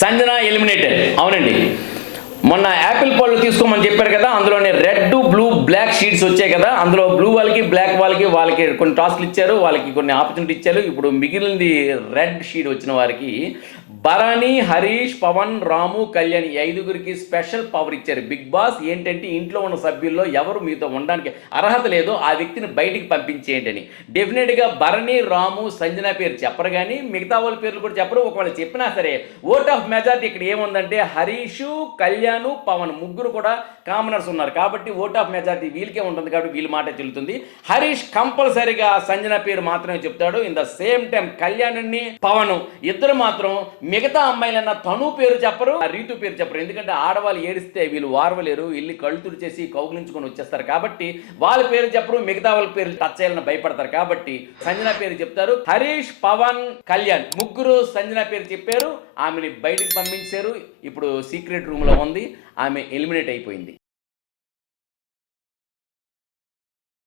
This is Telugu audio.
సంజన ఎలిమినేటెడ్. అవునండి, మొన్న యాపిల్ పళ్ళు తీసుకోమని చెప్పారు కదా, అందులోనే రెడ్ బ్లూ బ్లాక్ షీట్స్ వచ్చాయి కదా, అందులో బ్లూ వాళ్ళకి బ్లాక్ వాళ్ళకి కొన్ని టాస్క్లు ఇచ్చారు, వాళ్ళకి కొన్ని ఆపర్చునిటీ ఇచ్చారు. ఇప్పుడు మిగిలింది రెడ్ షీట్ వచ్చిన వారికి భరణి, హరీష్, పవన్, రాము, కళ్యాణ్ ఈ ఐదుగురికి స్పెషల్ పవర్ ఇచ్చారు బిగ్ బాస్. ఏంటంటే ఇంట్లో ఉన్న సభ్యుల్లో ఎవరు మీతో ఉండడానికి అర్హత లేదో ఆ వ్యక్తిని బయటికి పంపించేయండి అని. డెఫినెట్గా భరణి, రాము, సంజన పేరు చెప్పరు, కానీ మిగతా వాళ్ళ పేర్లు కూడా చెప్పరు. ఒకవేళ చెప్పినా సరే ఓట్ ఆఫ్ మెజారిటీ ఇక్కడ ఏముందంటే హరీష్, కళ్యాణ్, పవన్ ముగ్గురు కూడా కామనర్స్ ఉన్నారు కాబట్టి ఓట్ ఆఫ్ మెజారిటీ వీళ్ళకే ఉంటుంది కాబట్టి వీళ్ళ మాట చెల్లుతుంది. హరీష్ కంపల్సరీగా సంజన పేరు మాత్రమే చెప్తాడు. ఇన్ ద సేమ్ టైం కళ్యాణ్ని, పవన్ ఇద్దరు మాత్రం మిగతా అమ్మాయిలన్న తను పేరు చెప్పరు, రీతు పేరు చెప్పరు. ఎందుకంటే ఆడవాళ్ళు ఏడిస్తే వీళ్ళు వారవలేరు, వెళ్ళి కళ్ళు తుడిచేసి కౌగులించుకొని వచ్చేస్తారు కాబట్టి వాళ్ళ పేరు చెప్పరు, మిగతా వాళ్ళ పేరు టచ్ చేయాలని భయపడతారు కాబట్టి సంజన పేరు చెప్తారు. హరీష్, పవన్, కళ్యాణ్ ముగ్గురు సంజన పేరు చెప్పారు, ఆమెని బయటికి పంపించారు. ఇప్పుడు సీక్రెట్ రూమ్లో ఉంది, ఆమె ఎలిమినేట్ అయిపోయింది.